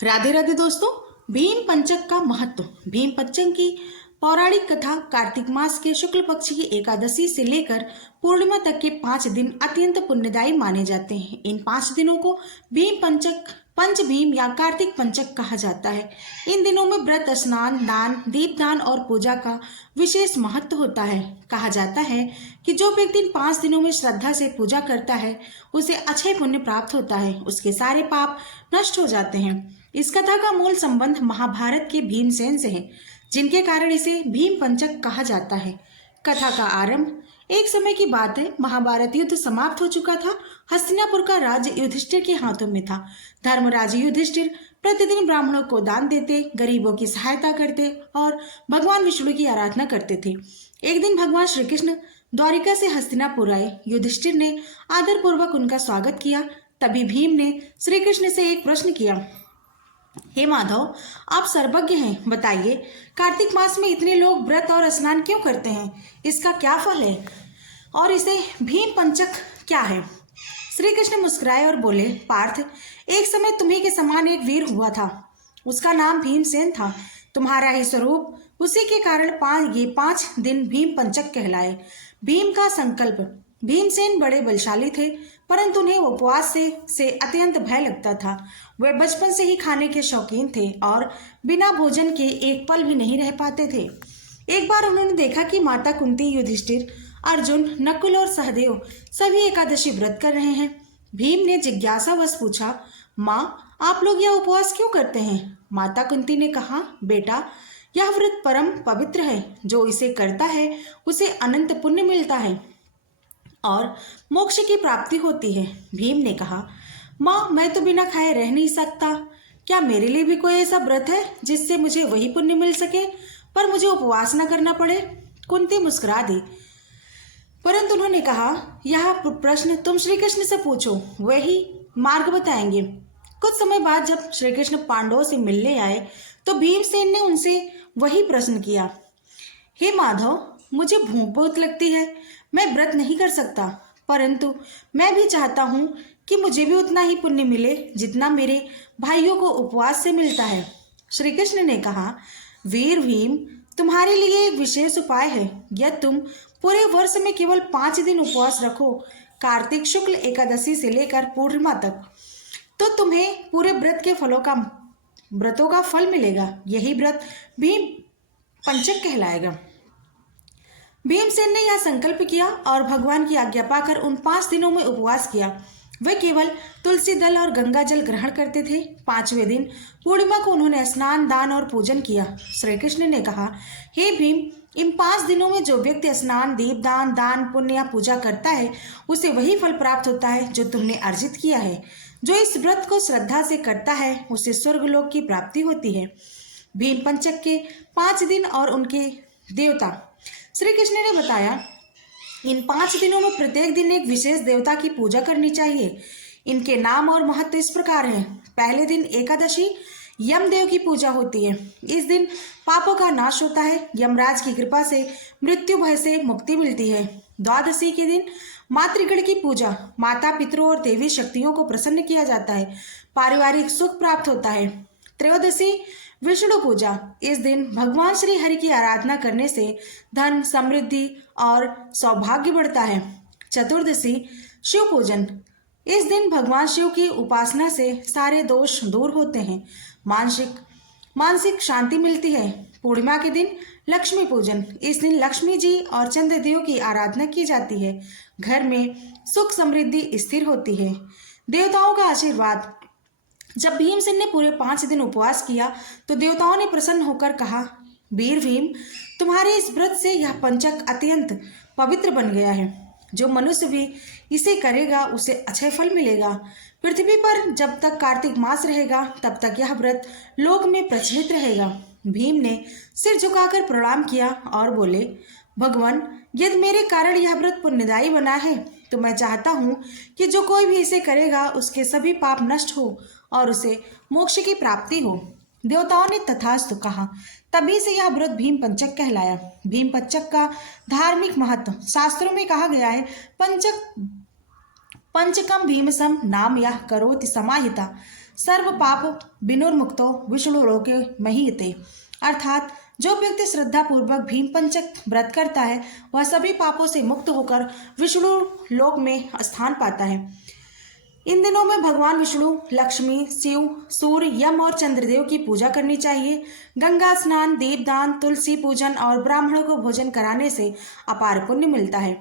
राधे राधे दोस्तों। भीम पंचक का महत्व। भीम पंचक की पौराणिक कथा कार्तिक मास के शुक्ल पक्ष की एकादशी से लेकर पूर्णिमा तक के 5 दिन अत्यंत पुण्यदायी माने जाते हैं। इन 5 दिनों को भीम पंचक, पंच भीम या कार्तिक पंचक कहा जाता है। इन दिनों में व्रत, स्नान, दान, दीपदान और पूजा का विशेष महत्व होता है। कहा जाता है कि जो व्यक्ति इन 5 दिनों में श्रद्धा से पूजा करता है उसे अक्षय पुण्य प्राप्त होता है, उसके सारे पाप नष्ट हो जाते हैं। इस कथा का मूल संबंध महाभारत के भीमसेन से है, जिनके कारण इसे भीम पंचक कहा जाता है। कथा का आरंभ। एक समय की बात है, महाभारत युद्ध समाप्त हो चुका था। हस्तिनापुर का राज्य युधिष्ठिर के हाथों में था। धर्मराज युधिष्ठिर प्रतिदिन ब्राह्मणों को दान देते, गरीबों की सहायता करते और भगवान विष्णु की आराधना करते थे। एक दिन भगवान श्री कृष्ण द्वारिका से हस्तिनापुर आए। युधिष्ठिर ने आदर पूर्वक उनका स्वागत किया। तभी भीम ने श्री कृष्ण से एक प्रश्न किया। हे माधव, आप सर्वज्ञ हैं, बताइए कार्तिक मास में इतने लोग व्रत और स्नान क्यों करते हैं? इसका क्या फल है और इसे भीम पंचक क्या है? श्री कृष्ण मुस्कुराए और बोले, पार्थ, एक समय तुम्ही के समान एक वीर हुआ था। उसका नाम भीमसेन था। तुम्हारा ही स्वरूप, उसी के कारण ये 5 दिन भीम पंचक कहलाए। भीम का संकल्प। भीमसेन बड़े बलशाली थे, परंतु उन्हें उपवास से अत्यंत भय लगता था। वे बचपन से ही खाने के शौकीन थे और बिना भोजन के एक पल भी नहीं रह पाते थे। एक बार उन्होंने देखा कि माता कुंती, युधिष्ठिर, अर्जुन, नकुल और सहदेव सभी एकादशी व्रत कर रहे हैं। भीम ने जिज्ञासावश पूछा, माँ, आप लोग यह उपवास क्यों करते हैं? माता कुंती ने कहा, बेटा, यह व्रत परम पवित्र है। जो इसे करता है उसे अनंत पुण्य मिलता है और मोक्ष की प्राप्ति होती है। भीम ने कहा, माँ, मैं तो बिना खाए रह नहीं सकता। क्या मेरे लिए भी कोई ऐसा व्रत है जिससे मुझे वही पुण्य मिल सके पर मुझे उपवास न करना पड़े? कुंती मुस्कुरा दी, परंतु उन्होंने कहा, यह प्रश्न तुम श्री कृष्ण से पूछो, वही मार्ग बताएंगे। कुछ समय बाद जब श्री कृष्ण पांडवों से मिलने आए तो भीमसेन ने उनसे वही प्रश्न किया। हे माधव, मुझे भूख बहुत लगती है। मैं व्रत नहीं कर सकता, परंतु मैं भी चाहता हूँ कि मुझे भी उतना ही पुण्य मिले जितना मेरे भाइयों को उपवास से मिलता है। श्री कृष्ण ने कहा, वीर भीम, तुम्हारे लिए एक विशेष उपाय है। यदि तुम पूरे वर्ष में केवल 5 दिन उपवास रखो, कार्तिक शुक्ल एकादशी से लेकर पूर्णिमा तक, तो तुम्हें पूरे व्रतों का फल मिलेगा। यही व्रत भीम पंचक कहलाएगा। भीमसेन ने यह संकल्प किया और भगवान की आज्ञा पाकर उन 5 दिनों में उपवास किया। वे केवल तुलसी दल और गंगा जल ग्रहण करते थे। 5वें दिन पूर्णिमा को उन्होंने स्नान, दान और पूजन किया। श्री कृष्ण ने कहा, हे भीम, इन 5 दिनों में जो व्यक्ति स्नान, दीपदान, दान, पुण्य या पूजा करता है उसे वही फल प्राप्त होता है जो तुमने अर्जित किया है। जो इस व्रत को श्रद्धा से करता है उसे स्वर्गलोक की प्राप्ति होती है। भीम पंचक के 5 दिन और उनके देवता। श्री कृष्ण ने बताया, इन 5 दिनों में प्रत्येक दिन एक विशेष देवता की पूजा करनी चाहिए। इनके नाम और महत्व इस प्रकार हैं। पहले दिन एकादशी यमदेव की पूजा होती है। इस दिन पापों का नाश होता है। यमराज की कृपा से मृत्यु भय से मुक्ति मिलती है। द्वादशी के दिन मातृगण की पूजा। माता, पितरों और देवी शक्तियों को प्रसन्न किया जाता है। पारिवारिक सुख प्राप्त होता है। त्रयोदशी विष्णु पूजा। इस दिन भगवान श्री हरि की आराधना करने से धन, समृद्धि और सौभाग्य बढ़ता है। चतुर्दशी शिव पूजन। इस दिन भगवान शिव की उपासना से सारे दोष दूर होते हैं। मानसिक शांति मिलती है। पूर्णिमा के दिन लक्ष्मी पूजन। इस दिन लक्ष्मी जी और चंद्रदेव की आराधना की जाती है। घर में सुख समृद्धि स्थिर होती है। देवताओं का आशीर्वाद। जब भीमसेन ने पूरे 5 दिन उपवास किया तो देवताओं ने प्रसन्न होकर कहा, वीर भीम, तुम्हारे इस व्रत से यह पंचक अत्यंत पवित्र बन गया है। जो मनुष्य भी इसे करेगा उसे अक्षय फल मिलेगा। पृथ्वी पर जब तक कार्तिक मास रहेगा तब तक यह व्रत लोक में प्रचलित रहेगा। भीम ने सिर झुकाकर प्रणाम किया और बोले, भगवान, यदि मेरे कारण यह व्रत पुण्यदायी बना है तो मैं चाहता हूँ कि जो कोई भी इसे करेगा उसके सभी पाप नष्ट हो और उसे मोक्ष की प्राप्ति हो। देवताओं ने तथास्तु कहा। तभी से यह व्रत भीम पंचक कहलाया। भीम पंचक का धार्मिक महत्व। शास्त्रों में कहा गया है, पंचकम भीमसम नाम यह करोति समाहिता। सर्व पाप विनुर्मुक्तो विष्णु लोके महीयते। अर्थात जो व्यक्ति श्रद्धा पूर्वक भीम पंचक व्रत करता है वह सभी पापों से मुक्त होकर विष्णु लोक में स्थान पाता है। इन दिनों में भगवान विष्णु, लक्ष्मी, शिव, सूर्य, यम और चंद्रदेव की पूजा करनी चाहिए। गंगा स्नान, दीपदान, तुलसी पूजन और ब्राह्मणों को भोजन कराने से अपार पुण्य मिलता है।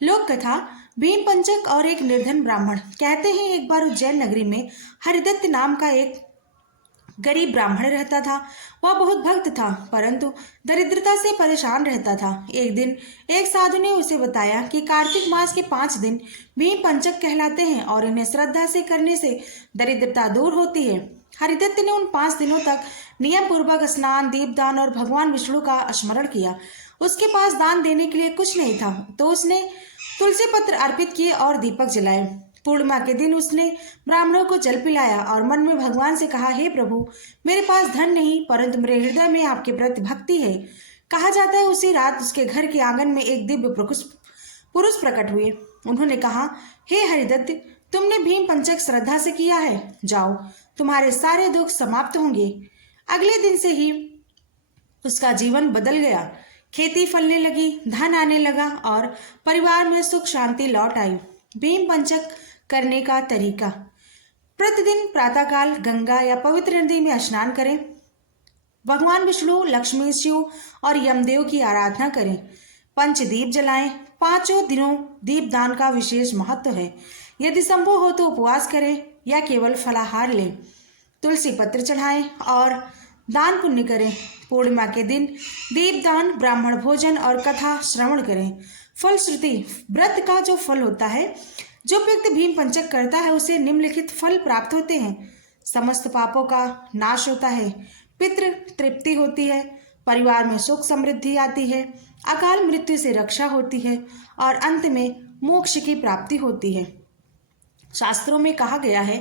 लोक कथा। भीम पंचक और एक निर्धन ब्राह्मण। कहते हैं एक बार उज्जैन नगरी में हरिदत्त नाम का एक गरीब ब्राह्मण रहता था। वह बहुत भक्त था परंतु दरिद्रता से परेशान रहता था। एक दिन एक साधु ने उसे बताया कि कार्तिक मास के 5 दिन भीम पंचक कहलाते हैं और इन्हें श्रद्धा से करने से दरिद्रता दूर होती है। हरिदत्त ने उन 5 दिनों तक नियम पूर्वक स्नान, दीपदान और भगवान विष्णु का स्मरण किया। उसके पास दान देने के लिए कुछ नहीं था तो उसने तुलसी पत्र अर्पित किए और दीपक जलाए। पूर्णिमा के दिन उसने ब्राह्मणों को जल पिलाया और मन में भगवान से कहा, हे प्रभु, मेरे पास धन नहीं परंतु मेरे हृदय में आपके प्रति भक्ति है। कहा जाता है उसी रात उसके घर के आंगन में एक दिव्य पुरुष प्रकट हुए। उन्होंने कहा, हे हरिदत्त, तुमने भीम पंचक श्रद्धा से किया है, जाओ, तुम्हारे सारे दुख समाप्त होंगे। अगले दिन से ही उसका जीवन बदल गया। खेती फलने लगी, धन आने लगा और परिवार में सुख शांति लौट आई। भीम पंचक करने का तरीका। प्रतिदिन प्रातःकाल गंगा या पवित्र नदी में स्नान करें। भगवान विष्णु, लक्ष्मी, शिव और यमदेव की आराधना करें। पंचदीप जलाएं। 5 दिनों दीपदान का विशेष महत्व है। यदि संभव हो तो उपवास करें या केवल फलाहार लें। तुलसी पत्र चढ़ाएं और दान पुण्य करें। पूर्णिमा के दिन दीपदान, ब्राह्मण भोजन और कथा श्रवण करें। फलश्रुति। व्रत का जो फल होता है, जो व्यक्ति भीम पंचक करता है उसे निम्नलिखित फल प्राप्त होते हैं। समस्त पापों का नाश होता है, पितृ तृप्ति होती है, परिवार में सुख समृद्धि आती है, अकाल मृत्यु से रक्षा होती है और अंत में मोक्ष की प्राप्ति होती है। शास्त्रों में कहा गया है,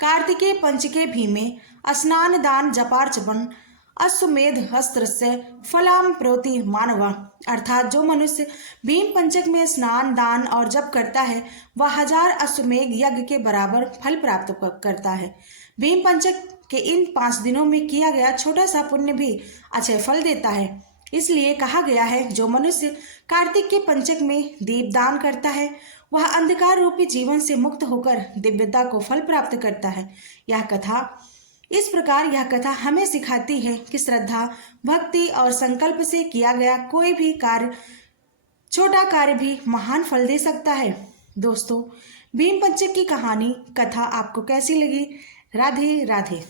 कार्तिके पंचके भीमे स्नान दान जपार्चपन अश्वमेध हस्त्र से फलाम प्रोति मानवा। अर्थात जो मनुष्य भीम पंचक में स्नान, दान और जप करता है वह 1000 अश्वमेध यज्ञ के बराबर फल प्राप्त करता है। भीम पंचक के इन 5 दिनों में किया गया छोटा सा पुण्य भी अच्छे फल देता है। इसलिए कहा गया है, जो मनुष्य कार्तिक के पंचक में दीपदान करता है वह अंधकार रूपी जीवन से मुक्त होकर दिव्यता को फल प्राप्त करता है। इस प्रकार यह कथा हमें सिखाती है कि श्रद्धा, भक्ति और संकल्प से किया गया कोई भी कार्य, छोटा कार्य भी महान फल दे सकता है। दोस्तों, भीम पंचक की कहानी, कथा आपको कैसी लगी? राधे राधे।